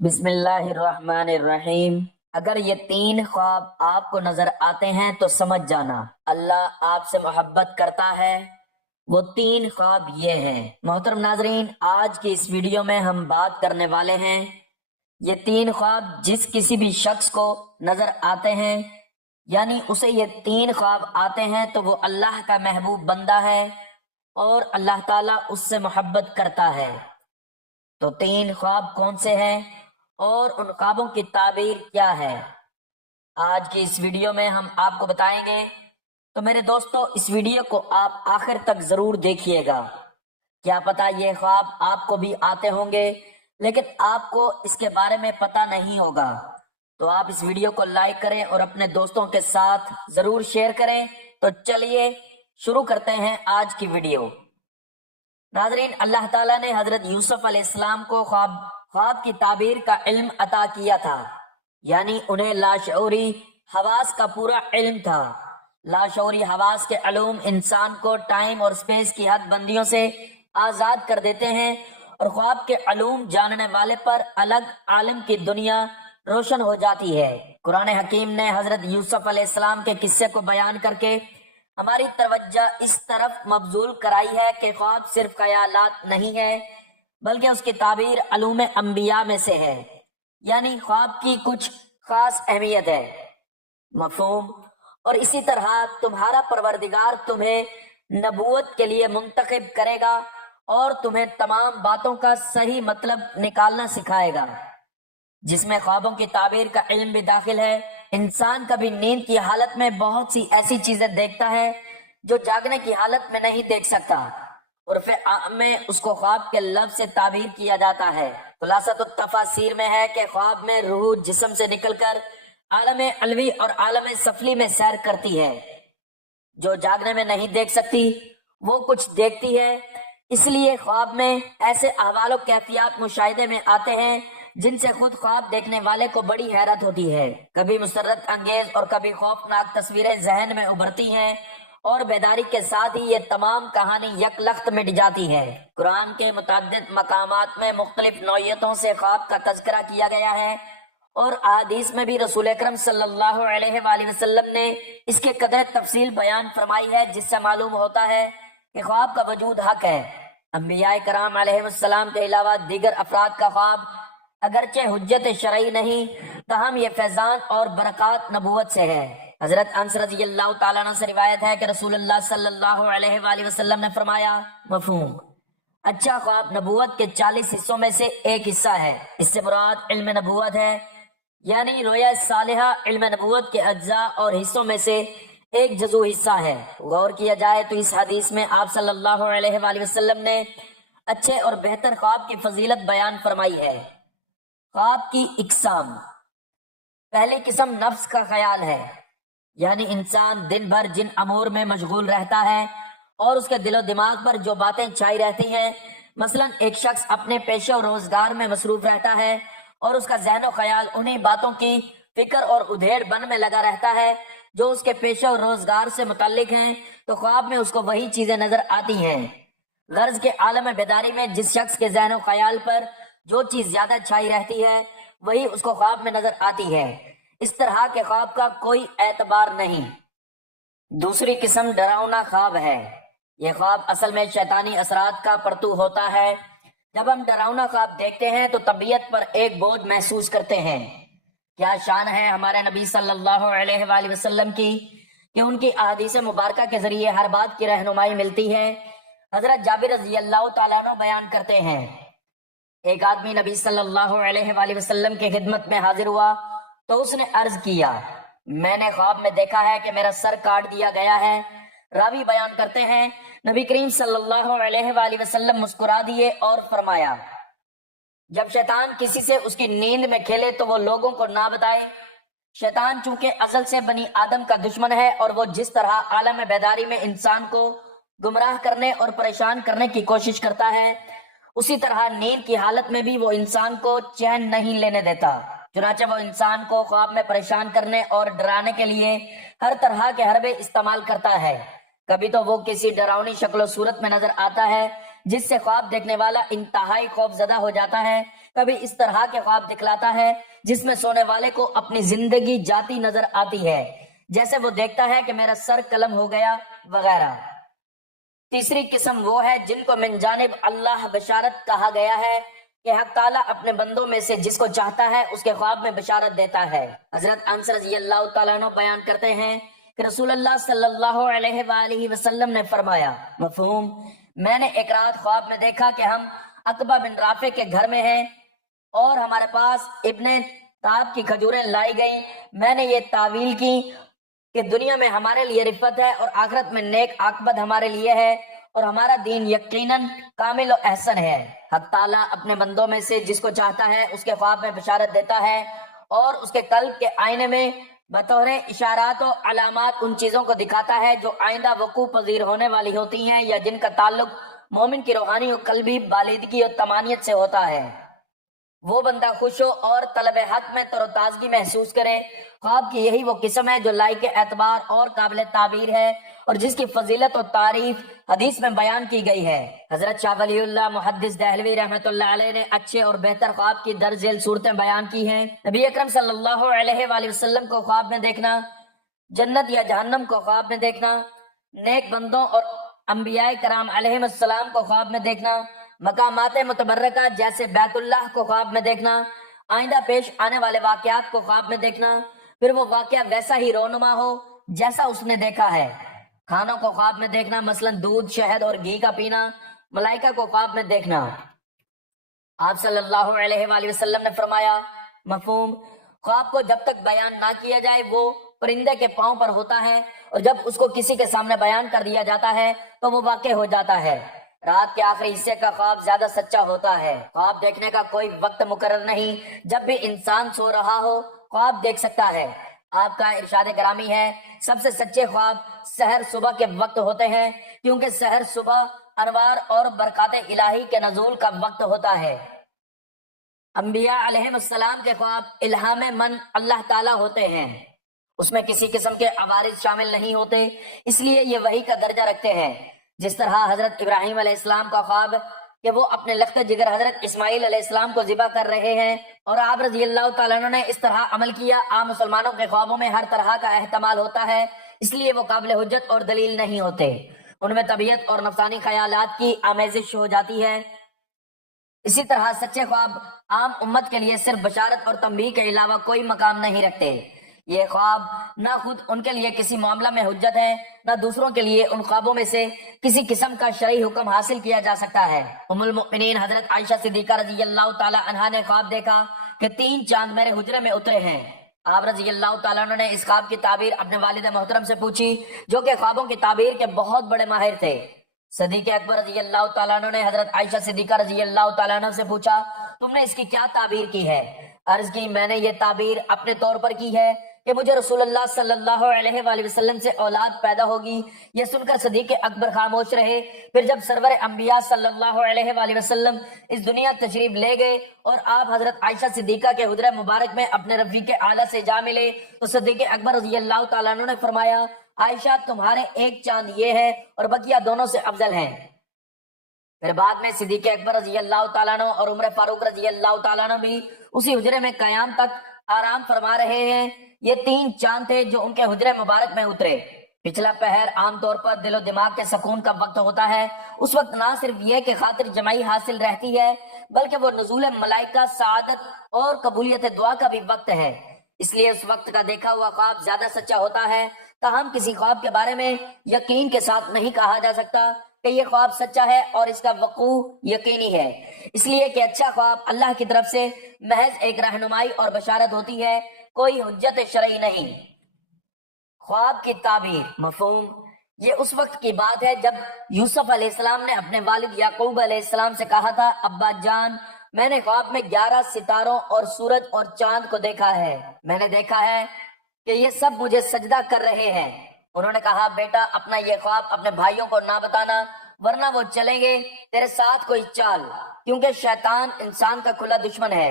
بسم اللہ الرحمن الرحیم۔ اگر یہ تین خواب آپ کو نظر آتے ہیں تو سمجھ جانا اللہ آپ سے محبت کرتا ہے۔ وہ تین خواب یہ ہیں۔ محترم ناظرین، آج کی اس ویڈیو میں ہم بات کرنے والے ہیں یہ تین خواب جس کسی بھی شخص کو نظر آتے ہیں، یعنی اسے یہ تین خواب آتے ہیں تو وہ اللہ کا محبوب بندہ ہے اور اللہ تعالیٰ اس سے محبت کرتا ہے۔ تو تین خواب کون سے ہیں اور ان خوابوں کی تعبیر کیا ہے، آج کی اس ویڈیو میں ہم آپ کو بتائیں گے۔ تو میرے دوستو، اس ویڈیو کو آپ آخر تک ضرور دیکھیے گا۔ کیا پتہ یہ خواب آپ کو بھی آتے ہوں گے لیکن آپ کو اس کے بارے میں پتہ نہیں ہوگا، تو آپ اس ویڈیو کو لائک کریں اور اپنے دوستوں کے ساتھ ضرور شیئر کریں۔ تو چلیے شروع کرتے ہیں آج کی ویڈیو۔ ناظرین، اللہ تعالیٰ نے حضرت یوسف علیہ السلام کو خواب کی تعبیر کا علم عطا کیا تھا، یعنی انہیں لاشعوری حواس کا پورا علم تھا۔ لاشعوری حواس کے علوم انسان کو ٹائم اور سپیس کی حد بندیوں سے آزاد کر دیتے ہیں اور خواب کے علوم جاننے والے پر الگ عالم کی دنیا روشن ہو جاتی ہے۔ قرآن حکیم نے حضرت یوسف علیہ السلام کے قصے کو بیان کر کے ہماری توجہ اس طرف مبذول کرائی ہے کہ خواب صرف خیالات نہیں ہے بلکہ اس کی تعبیر علوم انبیاء میں سے ہے، یعنی خواب کی کچھ خاص اہمیت ہے، مفہوم۔ اور اسی طرح تمہارا پروردگار تمہیں نبوت کے لیے منتخب کرے گا اور تمہیں تمام باتوں کا صحیح مطلب نکالنا سکھائے گا، جس میں خوابوں کی تعبیر کا علم بھی داخل ہے۔ انسان کبھی نیند کی حالت میں بہت سی ایسی چیزیں دیکھتا ہے جو جاگنے کی حالت میں نہیں دیکھ سکتا، عرف عام میں اس کو خواب کے لفظ سے تعبیر کیا جاتا ہے۔ خلاصۃ التفاسیر میں ہے کہ خواب میں روح جسم سے نکل کر عالم علوی اور عالم سفلی میں سیر کرتی ہے، جو جاگنے میں نہیں دیکھ سکتی وہ کچھ دیکھتی ہے۔ اس لیے خواب میں ایسے احوال و کیفیات مشاہدے میں آتے ہیں جن سے خود خواب دیکھنے والے کو بڑی حیرت ہوتی ہے۔ کبھی مسرت انگیز اور کبھی خوفناک تصویریں ذہن میں ابھرتی ہیں اور بیداری کے ساتھ ہی یہ تمام کہانی یک لخت مٹ جاتی ہے۔ قرآن کے متعدد مقامات میں مختلف نوعیتوں سے خواب کا تذکرہ کیا گیا ہے اور احادیث میں بھی رسول اکرم صلی اللہ علیہ وآلہ وسلم نے اس کے قدر تفصیل بیان فرمائی ہے، جس سے معلوم ہوتا ہے کہ خواب کا وجود حق ہے۔ انبیاء کرام علیہ السلام کے علاوہ دیگر افراد کا خواب اگرچہ حجت شرعی نہیں تاہم یہ فیضان اور برکات نبوت سے ہے۔ حضرت انس رضی اللہ تعالیٰ عنہ سے روایت ہے کہ رسول اللہ صلی اللہ علیہ وآلہ وسلم نے فرمایا، مفہوم، اچھا خواب نبوت کے 40 حصوں میں سے ایک حصہ ہے۔ اس سے مراد علم نبوت ہے، یعنی رویا صالحہ علم نبوت کے اجزاء اور حصوں میں سے ایک جزو حصہ ہے۔ غور کیا جائے تو اس حدیث میں آپ صلی اللہ علیہ وآلہ وسلم نے اچھے اور بہتر خواب کی فضیلت بیان فرمائی ہے۔ خواب کی اقسام۔ پہلی قسم نفس کا خیال ہے، یعنی انسان دن بھر جن امور میں مشغول رہتا ہے اور اس کے دل و دماغ پر جو باتیں چھائی رہتی ہیں، مثلا ایک شخص اپنے پیشے و روزگار میں مصروف رہتا ہے اور اس کا ذہن و خیال انہی باتوں کی فکر اور ادھیڑ بن میں لگا رہتا ہے جو اس کے پیشے و روزگار سے متعلق ہیں، تو خواب میں اس کو وہی چیزیں نظر آتی ہیں۔ غرض کے عالم بیداری میں جس شخص کے ذہن و خیال پر جو چیز زیادہ چھائی رہتی ہے وہی اس کو خواب میں نظر آتی ہے۔ اس طرح کے خواب کا کوئی اعتبار نہیں۔ دوسری قسم ڈراؤنا خواب ہے۔ یہ خواب اصل میں شیطانی اثرات کا پرتو ہوتا ہے۔ جب ہم ڈراؤنا خواب دیکھتے ہیں تو طبیعت پر ایک بوجھ محسوس کرتے ہیں۔ کیا شان ہے ہمارے نبی صلی اللہ علیہ وآلہ وسلم کی کہ ان کی احادیث مبارکہ کے ذریعے ہر بات کی رہنمائی ملتی ہے۔ حضرت جابر رضی اللہ تعالیٰ عنہ بیان کرتے ہیں، ایک آدمی نبی صلی اللہ علیہ وآلہ وسلم کی خدمت میں حاضر ہوا تو اس نے عرض کیا، میں نے خواب میں دیکھا ہے کہ میرا سر کاٹ دیا گیا ہے۔ راوی بیان کرتے ہیں، نبی کریم صلی اللہ علیہ وآلہ وسلم مسکرا دیے اور فرمایا، جب شیطان کسی سے اس کی نیند میں کھیلے تو وہ لوگوں کو نہ بتائے۔ شیطان چونکہ ازل سے بنی آدم کا دشمن ہے اور وہ جس طرح عالم بیداری میں انسان کو گمراہ کرنے اور پریشان کرنے کی کوشش کرتا ہے، اسی طرح نیند کی حالت میں بھی وہ انسان کو چین نہیں لینے دیتا۔ چنانچہ وہ انسان کو خواب میں پریشان کرنے اور ڈرانے کے لیے ہر طرح کے حربے استعمال کرتا ہے۔ کبھی تو وہ کسی ڈراؤنی شکل و صورت میں نظر آتا ہے جس سے خواب دیکھنے والا انتہائی خوف زدہ ہو جاتا ہے، کبھی اس طرح کے خواب دکھلاتا ہے جس میں سونے والے کو اپنی زندگی جاتی نظر آتی ہے، جیسے وہ دیکھتا ہے کہ میرا سر قلم ہو گیا وغیرہ۔ تیسری قسم وہ ہے جن کو من جانب اللہ بشارت کہا گیا ہے کہ حق تعالیٰ اپنے بندوں میں سے جس کو چاہتا ہے اس کے خواب میں بشارت دیتا ہے۔ حضرت انس رضی اللہ تعالیٰ عنہ بیان کرتے ہیں کہ رسول اللہ صلی اللہ علیہ وآلہ وسلم نے فرمایا، مفہوم، میں نے ایک رات خواب میں دیکھا کہ ہم عقبہ بن رافع کے گھر میں ہیں اور ہمارے پاس ابن تاب کی کھجوریں لائی گئیں۔ میں نے یہ تعویل کی کہ دنیا میں ہمارے لیے رفت ہے اور آخرت میں نیک عاقبت ہمارے لیے ہے اور ہمارا دین یقیناً کامل و احسن ہے۔ حق تعالیٰ اپنے بندوں میں سے جس کو چاہتا ہے اس کے خواب میں بشارت دیتا ہے اور اس کے قلب کے آئینے میں بطور اشارات و علامات ان چیزوں کو دکھاتا ہے جو آئندہ وقوع پذیر ہونے والی ہوتی ہیں یا جن کا تعلق مومن کی روحانی و قلبی بالیدگی و طمانیت سے ہوتا ہے۔ وہ بندہ خوش ہو اور طلب حق میں تر و تازگی محسوس کرے۔ خواب کی یہی وہ قسم ہے جو لائق اعتبار اور قابل تعبیر ہے اور جس کی فضیلت و تعریف حدیث میں بیان کی گئی ہے۔ حضرت شاہ ولی اللہ محدث دہلوی رحمۃ اللہ علیہ نے اچھے اور بہتر خواب کی درج ذیل صورتیں بیان کی ہیں۔ نبی اکرم صلی اللہ علیہ وآلہ وسلم کو خواب میں دیکھنا، جنت یا جہنم کو خواب میں دیکھنا، نیک بندوں اور انبیاء کرام علیہم السلام کو خواب میں دیکھنا، مقامات متبرکہ جیسے بیت اللہ کو خواب میں دیکھنا، آئندہ پیش آنے والے واقعات کو خواب میں دیکھنا، پھر وہ واقعہ ویسا ہی رونما ہو جیسا اس نے دیکھا ہے۔ کھانوں کو خواب میں دیکھنا، مثلا دودھ، شہد اور گھی کا پینا، ملائکہ کو خواب میں دیکھنا۔ آپ صلی اللہ علیہ وآلہ وسلم نے فرمایا، مفہوم، خواب کو جب تک بیان نہ کیا جائے وہ پرندے کے پاؤں پر ہوتا ہے اور جب اس کو کسی کے سامنے بیان کر دیا جاتا ہے تو وہ واقع ہو جاتا ہے۔ رات کے آخری حصے کا خواب زیادہ سچا ہوتا ہے۔ خواب دیکھنے کا کوئی وقت مقرر نہیں، جب بھی انسان سو رہا ہو خواب دیکھ سکتا ہے۔ آپ کا ارشاد گرامی ہے، سب سے سچے خواب سحر صبح کے وقت ہوتے ہیں، کیونکہ سحر صبح انوار اور برکات الہی کے نزول کا وقت ہوتا ہے۔ انبیاء علیہ السلام کے خواب الہام من اللہ تعالیٰ ہوتے ہیں، اس میں کسی قسم کے عوارض شامل نہیں ہوتے، اس لیے یہ وحی کا درجہ رکھتے ہیں۔ جس طرح حضرت ابراہیم علیہ السلام کا خواب کہ وہ اپنے لخت جگر حضرت اسماعیل علیہ السلام کو ذبح کر رہے ہیں اور آپ رضی اللہ تعالیٰ عنہ نے اس طرح عمل کیا۔ عام مسلمانوں کے خوابوں میں ہر طرح کا احتمال ہوتا ہے، اس لیے وہ قابل حجت اور دلیل نہیں ہوتے، ان میں طبیعت اور نفسانی خیالات کی آمیزش ہو جاتی ہے۔ اسی طرح سچے خواب عام امت کے لیے صرف بشارت اور تنبیہ کے علاوہ کوئی مقام نہیں رکھتے۔ یہ خواب نہ خود ان کے لیے کسی معاملہ میں حجت ہے، نہ دوسروں کے لیے ان خوابوں میں سے کسی قسم کا شرعی حکم حاصل کیا جا سکتا ہے۔ ام المؤمنین حضرت عائشہ صدیقہ رضی اللہ تعالی عنہا نے خواب دیکھا کہ 3 چاند میرے حجرے میں اترے ہیں۔ آپ رضی اللہ تعالیٰ عنہ نے اس خواب کی تعبیر اپنے والد محترم سے پوچھی، جو کہ خوابوں کی تعبیر کے بہت بڑے ماہر تھے۔ صدیق اکبر رضی اللہ تعالیٰ عنہ نے حضرت عائشہ صدیقہ رضی اللہ تعالیٰ عنہ سے پوچھا، تم نے اس کی کیا تعبیر کی ہے؟ عرض کی، میں نے یہ تعبیر اپنے طور پر کی ہے کہ مجھے رسول اللہ صلی اللہ علیہ وآلہ وسلم سے اولاد پیدا ہوگی۔ یہ سن کر صدیق اکبر خاموش رہے۔ پھر جب سرور انبیاء صلی اللہ علیہ وآلہ وسلم اس دنیا تشریف لے گئے اور آپ حضرت عائشہ صدیقہ کے حجرہ مبارک میں اپنے رفیق اعلیٰ سے جا ملے تو صدیق اکبر رضی اللہ تعالیٰ عنہ نے فرمایا، عائشہ تمہارے ایک چاند یہ ہے اور بقیہ دونوں سے افضل ہیں۔ پھر بعد میں صدیق اکبر رضی اللہ تعالیٰ عنہ اور عمر فاروق رضی اللہ تعالیٰ عنہ بھی اسی حجرے میں قیام تک آرام فرما رہے ہیں۔ یہ 3 چاند تھے جو ان کے حجرے مبارک میں اترے۔ پچھلا پہر عام طور پر دل و دماغ کے سکون کا وقت ہوتا ہے۔ اس وقت نہ صرف یہ کہ خاطر جمعی حاصل رہتی ہے بلکہ وہ نزول ملائکہ، سعادت اور قبولیت دعا کا بھی وقت ہے۔ اس لیے اس وقت کا دیکھا ہوا خواب زیادہ سچا ہوتا ہے۔ تاہم کسی خواب کے بارے میں یقین کے ساتھ نہیں کہا جا سکتا کہ یہ خواب سچا ہے اور اس کا وقوع یقینی ہے، اس لیے کہ اچھا خواب اللہ کی طرف سے محض ایک رہنمائی اور بشارت ہوتی ہے، کوئی حجت شرعی نہیں۔ خواب کی تعبیر، مفہوم، یہ اس وقت کی بات ہے جب یوسف علیہ السلام نے اپنے والد یعقوب علیہ السلام سے کہا تھا، ابا جان، میں نے خواب میں 11 ستاروں اور سورج اور چاند کو دیکھا ہے۔ میں نے دیکھا ہے کہ یہ سب مجھے سجدہ کر رہے ہیں۔ انہوں نے کہا، بیٹا اپنا یہ خواب اپنے بھائیوں کو نہ بتانا ورنہ وہ چلیں گے تیرے ساتھ کوئی چال، کیونکہ شیطان انسان کا کھلا دشمن ہے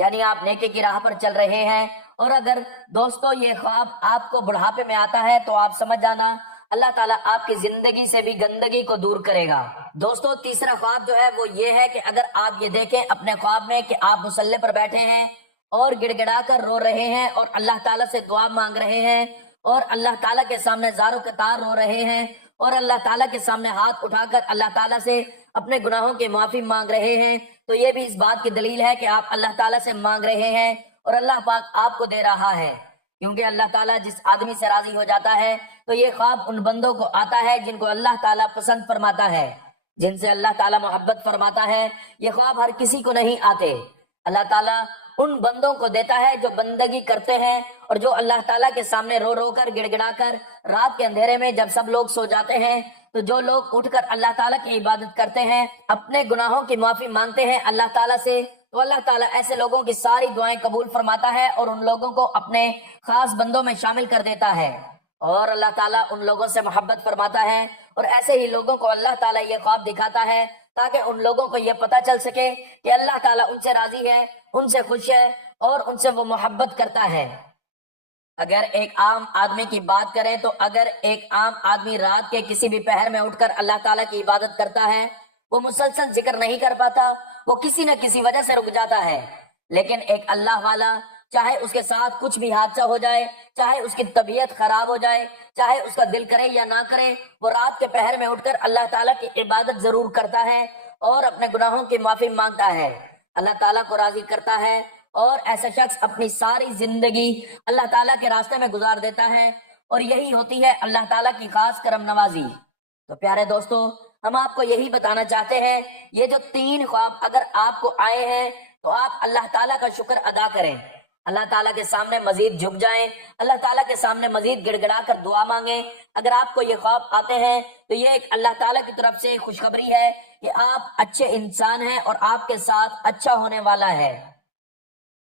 یعنی آپ نیکی کی راہ پر چل رہے ہیں، اور اگر دوستو یہ خواب آپ کو بڑھاپے میں آتا ہے تو آپ سمجھ جانا اللہ تعالیٰ آپ کی زندگی سے بھی گندگی کو دور کرے گا۔ دوستو تیسرا خواب جو ہے وہ یہ ہے کہ اگر آپ یہ دیکھیں اپنے خواب میں کہ آپ مصلی پر بیٹھے ہیں اور گڑ گڑا کر رو رہے ہیں اور اللہ تعالیٰ سے دعا مانگ رہے ہیں، اور اللہ تعالیٰ کے سامنے زار و قطار رو رہے ہیں، اور اللہ تعالیٰ کے سامنے ہاتھ اٹھا کر اللہ تعالیٰ سے اپنے گناہوں کی معافی مانگ رہے ہیں، تو یہ بھی اس بات کی دلیل ہے کہ آپ اللہ تعالیٰ سے مانگ رہے ہیں اور اللہ پاک آپ کو دے رہا ہے، کیونکہ اللہ تعالیٰ جس آدمی سے راضی ہو جاتا ہے تو یہ خواب ان بندوں کو آتا ہے جن کو اللہ تعالیٰ پسند فرماتا ہے، جن سے اللہ تعالیٰ محبت فرماتا ہے۔ یہ خواب ہر کسی کو نہیں آتے، اللہ تعالیٰ ان بندوں کو دیتا ہے جو بندگی کرتے ہیں اور جو اللہ تعالیٰ کے سامنے رو رو کر گڑ گڑا کر رات کے اندھیرے میں جب سب لوگ سو جاتے ہیں تو جو لوگ اٹھ کر اللہ تعالیٰ کی عبادت کرتے ہیں، اپنے گناہوں کی معافی مانگتے ہیں اللہ تعالیٰ سے، تو اللہ تعالیٰ ایسے لوگوں کی ساری دعائیں قبول فرماتا ہے اور ان لوگوں کو اپنے خاص بندوں میں شامل کر دیتا ہے، اور اللہ تعالیٰ ان لوگوں سے محبت فرماتا ہے، اور ایسے ہی لوگوں کو اللہ تعالیٰ یہ خواب دکھاتا ہے تاکہ ان لوگوں کو یہ پتہ چل سکے کہ اللہ تعالیٰ ان سے راضی ہے، ان سے خوش ہے اور ان سے وہ محبت کرتا ہے۔ اگر ایک عام آدمی کی بات کریں تو اگر ایک عام آدمی رات کے کسی بھی پہر میں اٹھ کر اللہ تعالیٰ کی عبادت کرتا ہے، وہ مسلسل ذکر نہیں کر پاتا، وہ کسی نہ کسی وجہ سے رک جاتا ہے، لیکن ایک اللہ والا چاہے اس کے ساتھ کچھ بھی حادثہ ہو جائے، چاہے اس کی طبیعت خراب ہو جائے، چاہے اس کا دل کرے یا نہ کرے، وہ رات کے پہر میں اٹھ کر اللہ تعالیٰ کی عبادت ضرور کرتا ہے اور اپنے گناہوں کی معافی مانگتا ہے، اللہ تعالیٰ کو راضی کرتا ہے، اور ایسا شخص اپنی ساری زندگی اللہ تعالیٰ کے راستے میں گزار دیتا ہے، اور یہی ہوتی ہے اللہ تعالیٰ کی خاص کرم نوازی۔ تو پیارے دوستو، ہم آپ کو یہی بتانا چاہتے ہیں، یہ جو 3 خواب اگر آپ کو آئے ہیں تو آپ اللہ تعالیٰ کا شکر ادا کریں، اللہ تعالیٰ کے سامنے مزید جھک جائیں، اللہ تعالیٰ کے سامنے مزید گڑ گڑا کر دعا مانگیں۔ اگر آپ کو یہ خواب آتے ہیں تو یہ ایک اللہ تعالیٰ کی طرف سے خوشخبری ہے کہ آپ اچھے انسان ہیں اور آپ کے ساتھ اچھا ہونے والا ہے،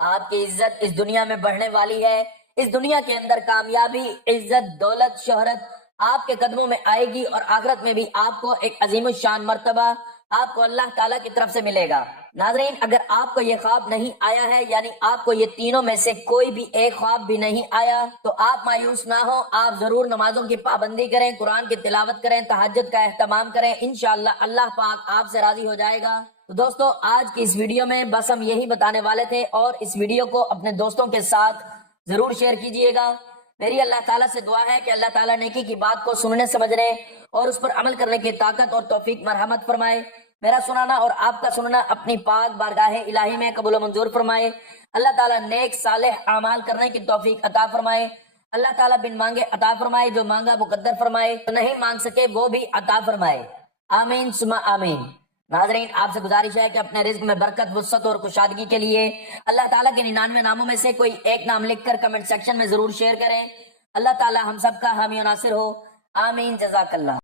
آپ کی عزت اس دنیا میں بڑھنے والی ہے، اس دنیا کے اندر کامیابی، عزت، دولت، شہرت آپ کے قدموں میں آئے گی، اور آخرت میں بھی آپ کو ایک عظیم الشان مرتبہ آپ کو اللہ تعالیٰ کی طرف سے ملے گا۔ ناظرین، اگر آپ کو یہ خواب نہیں آیا ہے، یعنی آپ کو یہ تینوں میں سے کوئی بھی ایک خواب بھی نہیں آیا، تو آپ مایوس نہ ہو، آپ ضرور نمازوں کی پابندی کریں، قرآن کی تلاوت کریں، تہجد کا اہتمام کریں، انشاءاللہ اللہ پاک آپ سے راضی ہو جائے گا۔ تو دوستو، آج کی اس ویڈیو میں بس ہم یہی بتانے والے تھے، اور اس ویڈیو کو اپنے دوستوں کے ساتھ ضرور شیئر کیجئے گا۔ میری اللہ تعالیٰ سے دعا ہے کہ اللہ تعالیٰ نیکی کی بات کو سننے، سمجھنے اور اس پر عمل کرنے کی طاقت اور توفیق مرحمت فرمائے۔ میرا سنانا اور آپ کا سننا اپنی پاک بارگاہ الہی میں قبول و منظور فرمائے۔ اللہ تعالیٰ نیک صالح اعمال کرنے کی توفیق عطا فرمائے۔ اللہ تعالیٰ بن مانگے عطا فرمائے، جو مانگا مقدر فرمائے، نہیں مانگ سکے وہ بھی عطا فرمائے، آمین ثم آمین۔ ناظرین، آپ سے گزارش ہے کہ اپنے رزق میں برکت، وسعت اور کشادگی کے لیے اللہ تعالیٰ کے 99 ناموں میں سے کوئی ایک نام لکھ کر کمنٹ سیکشن میں ضرور شیئر کریں۔ اللہ تعالیٰ ہم سب کا حامی و ناصر ہو، آمین، جزاک اللہ۔